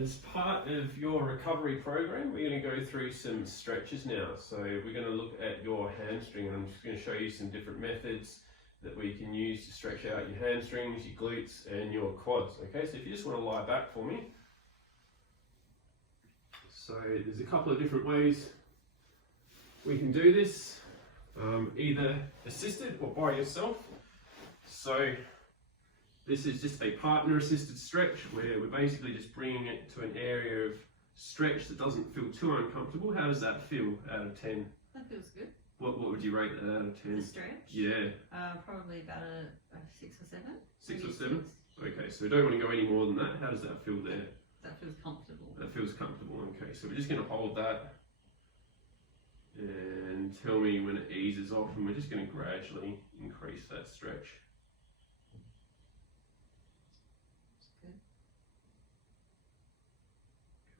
As part of your recovery program, we're going to go through some stretches now. So we're going to look at your hamstring, and I'm just going to show you some different methods that we can use to stretch out your hamstrings, your glutes and your quads. Okay, so if you just want to lie back for me. So there's a couple of different ways we can do this, either assisted or by yourself. So this is just a partner assisted stretch where we're basically just bringing it to an area of stretch that doesn't feel too uncomfortable. How does that feel out of 10? That feels good. What would you rate that out of 10? The stretch? Yeah. Probably about a 6 or 7. 6 or 7? Okay, so we don't want to go any more than that. How does that feel there? That feels comfortable. That feels comfortable, okay. So we're just going to hold that and tell me when it eases off, and we're just going to gradually increase that stretch.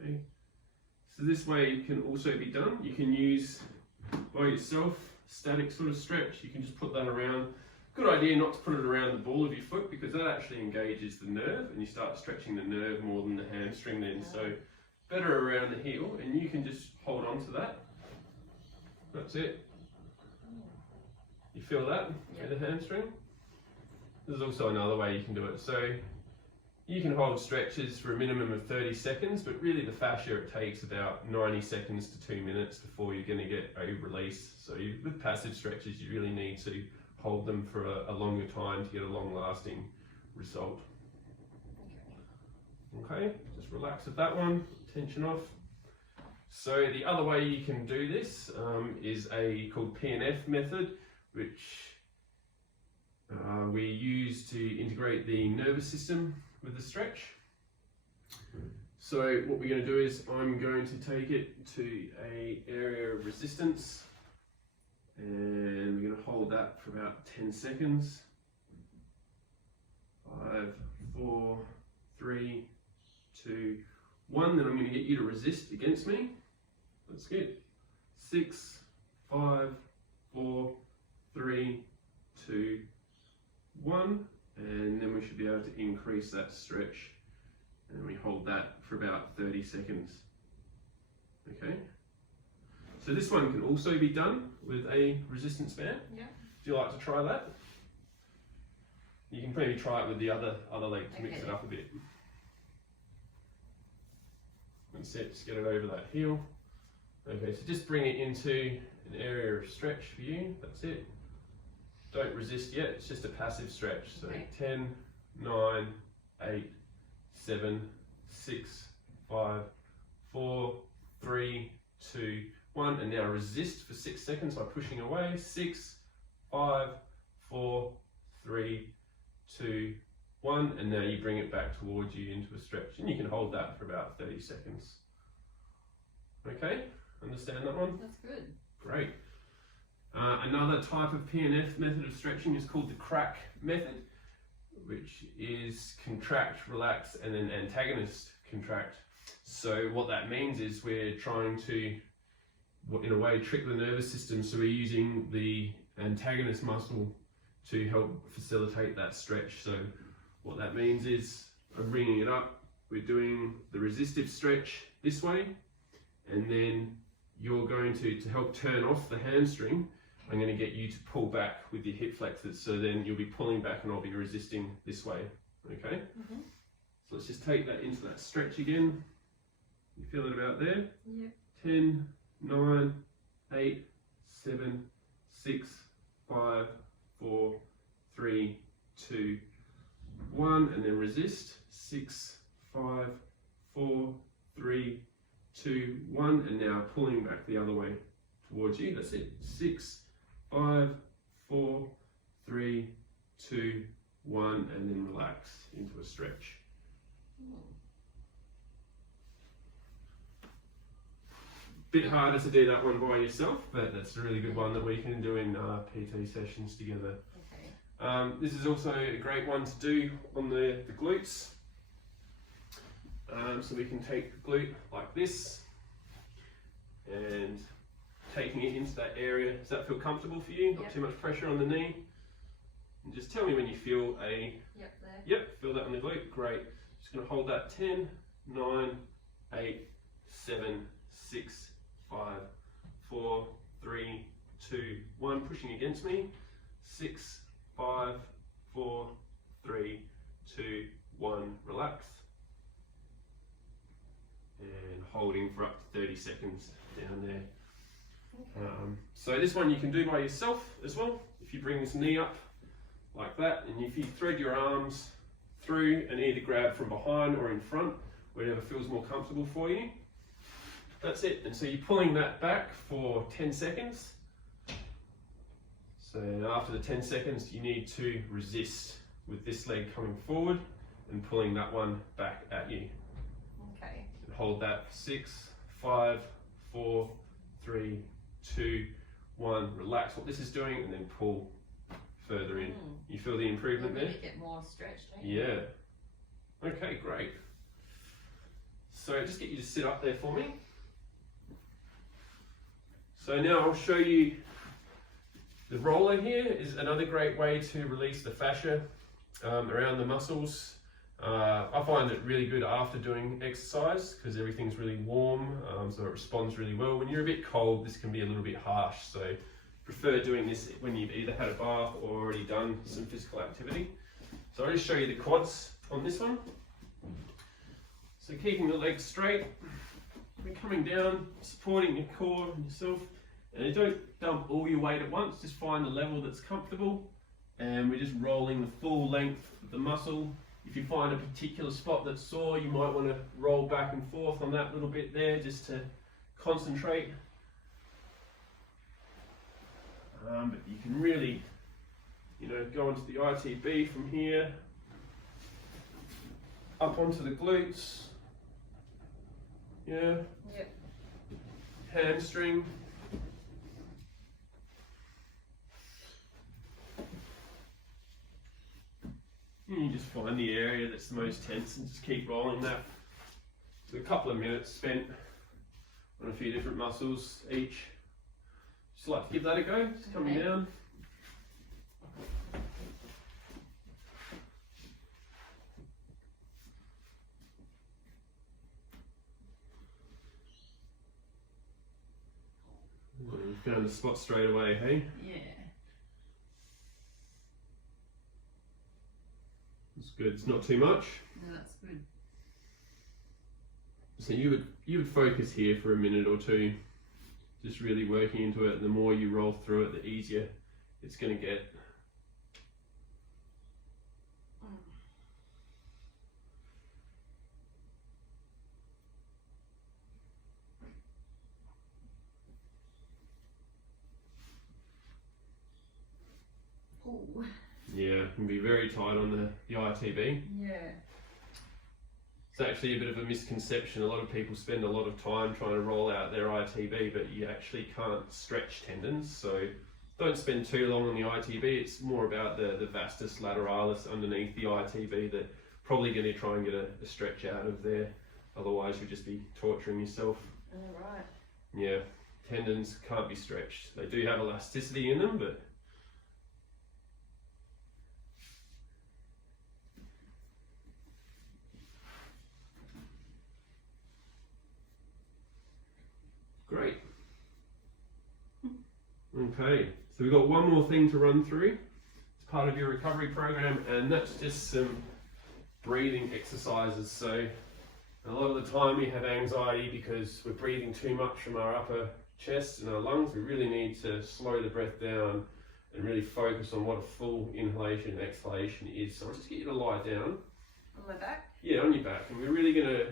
Okay. So this way can also be done. You can use by yourself static sort of stretch. You can just put that around. Good idea not to put it around the ball of your foot, because that actually engages the nerve and you start stretching the nerve more than the hamstring then. So better around the heel, and you can just hold on to that. That's it. You feel that? Yep. With the hamstring? There's also another way you can do it. So you can hold stretches for a minimum of 30 seconds, but really the fascia, it takes about 90 seconds to 2 minutes before you're going to get a release. So with passive stretches, you really need to hold them for a longer time to get a long-lasting result. Okay, just relax with that one, tension off. So the other way you can do this is called PNF method, which we use to integrate the nervous system with the stretch. So what we're going to do is I'm going to take it to an area of resistance, and we're going to hold that for about 10 seconds. 5, 4, 3, 2, 1. Then I'm going to get you to resist against me. That's good. 6, 5, 4, 3, 2, 1. And then we should be able to increase that stretch, and we hold that for about 30 seconds. Okay. So this one can also be done with a resistance band. Yeah. Would you like to try that? You can maybe try it with the other leg to mix it up a bit. That's it, just get it over that heel. Okay, so just bring it into an area of stretch for you. That's it. Don't resist yet, it's just a passive stretch. So okay. 10, 9, 8, 7, 6, 5, 4, 3, 2, 1. And now resist for 6 seconds by pushing away. 6, 5, 4, 3, 2, 1. And now you bring it back towards you into a stretch. And you can hold that for about 30 seconds. Okay, understand that one? That's good. Great. Another type of PNF method of stretching is called the crack method, which is contract, relax, and then antagonist contract. So what that means is we're trying to, in a way, trick the nervous system. So we're using the antagonist muscle to help facilitate that stretch. So what that means is I'm bringing it up, we're doing the resistive stretch this way, and then you're going to help turn off the hamstring, I'm going to get you to pull back with your hip flexors. So then you'll be pulling back and I'll be resisting this way. Okay? Mm-hmm. So let's just take that into that stretch again. You feel it about there? Yep. 10, 9, 8, 7, 6, 5, 4, 3, 2, 1. And then resist. 6, 5, 4, 3, 2, 1. And now pulling back the other way towards you. That's it. 6, 5, 4, 3, 2, 1, and then relax into a stretch. Bit harder to do that one by yourself, but that's a really good one that we can do in PT sessions together. Okay. This is also a great one to do on the glutes. So we can take the glute like this and taking it into that area. Does that feel comfortable for you? Not Yep. too much pressure on the knee? And just tell me when you feel Yep, there. yep, feel that on the glute. Great. Just going to hold that 10, 9, 8, 7, 6, 5, 4, 3, 2, 1. Pushing against me. 6, 5, 4, 3, 2, 1. Relax. And holding for up to 30 seconds down there. So this one you can do by yourself as well. If you bring this knee up like that, and if you thread your arms through and either grab from behind or in front, whatever feels more comfortable for you. That's it. And so you're pulling that back for 10 seconds. So after the 10 seconds, you need to resist with this leg coming forward and pulling that one back at you. Okay. And hold that for 6, 5, 4, 3, 2, 1. Relax what this is doing and then pull further in. You feel the improvement You'll there? really get more stretch, don't you? Yeah. Okay, great. So just get you to sit up there for me. So now I'll show you the roller here is another great way to release the fascia around the muscles. I find it really good after doing exercise because everything's really warm, so it responds really well. When you're a bit cold, this can be a little bit harsh, so prefer doing this when you've either had a bath or already done some physical activity. So I'll just show you the quads on this one. So keeping the legs straight, we're coming down, supporting your core and yourself, and you don't dump all your weight at once, just find the level that's comfortable, and we're just rolling the full length of the muscle. If you find a particular spot that's sore, you might want to roll back and forth on that little bit there just to concentrate. But you can really, go into the ITB from here, up onto the glutes, yeah, Yep. hamstring, and you just find the area that's the most tense and just keep rolling that. So a couple of minutes spent on a few different muscles each. Just like to give that a go, just coming Okay. down. Well, you found the spot straight away, hey? Yeah. It's good, it's not too much. No, that's good. So you would focus here for a minute or two, just really working into it. And the more you roll through it, the easier it's going to get. Ooh. Yeah, it can be very tight on the ITB. Yeah. It's actually a bit of a misconception. A lot of people spend a lot of time trying to roll out their ITB, but you actually can't stretch tendons. So don't spend too long on the ITB. It's more about the vastus lateralis underneath the ITB that probably going to try and get a stretch out of there. Otherwise, you'll just be torturing yourself. All right. Yeah, tendons can't be stretched. They do have elasticity in them, but great. Okay, so we've got one more thing to run through. It's part of your recovery program, and that's just some breathing exercises. So a lot of the time we have anxiety because we're breathing too much from our upper chest and our lungs. We really need to slow the breath down and really focus on what a full inhalation and exhalation is. So I'll just get you to lie down. On my back? Yeah, on your back. And we're really going to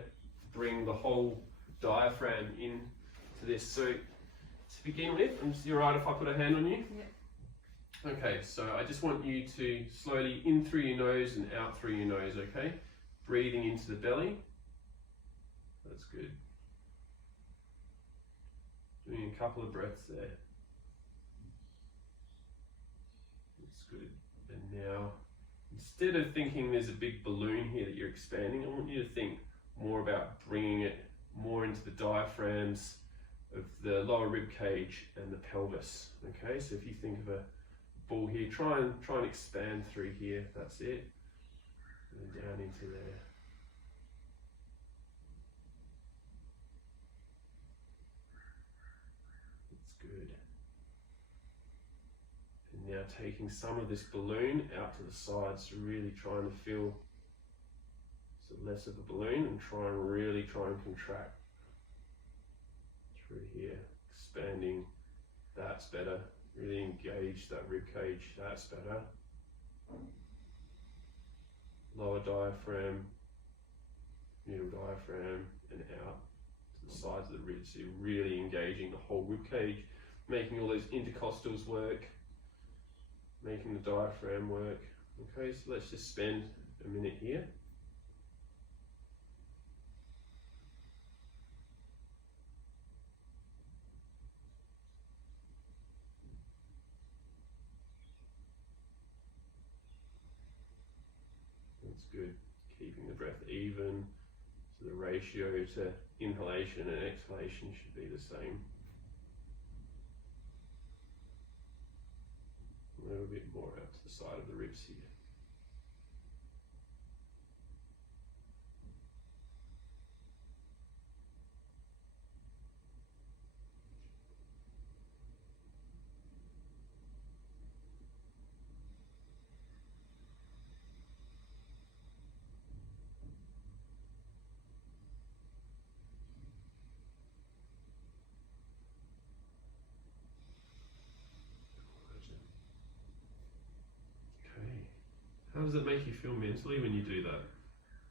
bring the whole diaphragm in to this. So to begin with, is it alright if I put a hand on you? Yeah. Okay, so I just want you to slowly in through your nose and out through your nose, okay? Breathing into the belly. That's good. Doing a couple of breaths there. That's good. And now, instead of thinking there's a big balloon here that you're expanding, I want you to think more about bringing it more into the diaphragms of the lower rib cage and the pelvis. Okay, so if you think of a ball here, try and expand through here. That's it. And then down into there. good. And now taking some of this balloon out to the sides, so really trying to feel so less of a balloon and really try and contract through here, expanding. That's better. Really engage that rib cage. That's better. Lower diaphragm, middle diaphragm, and out to the sides of the ribs. So you're really engaging the whole rib cage, making all those intercostals work, making the diaphragm work. Okay, so let's just spend a minute here. That's good. Keeping the breath even, so the ratio to inhalation and exhalation should be the same. A little bit more out to the side of the ribs here. Okay. How does it make you feel mentally when you do that?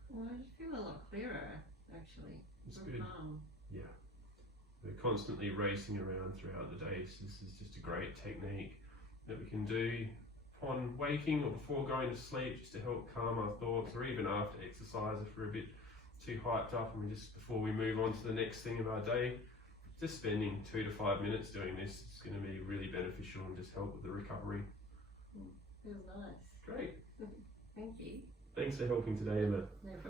Well, I just feel a lot clearer, actually. It's More good. calm. Yeah. We're constantly racing around throughout the day, so this is just a great technique that we can do upon waking or before going to sleep, just to help calm our thoughts, or even after exercise if we're a bit too hyped up and before we move on to the next thing of our day. Just spending 2 to 5 minutes doing this is going to be really beneficial and just help with the recovery. Feels nice. Great. Thank you. Thanks for helping today, Emma. No problem.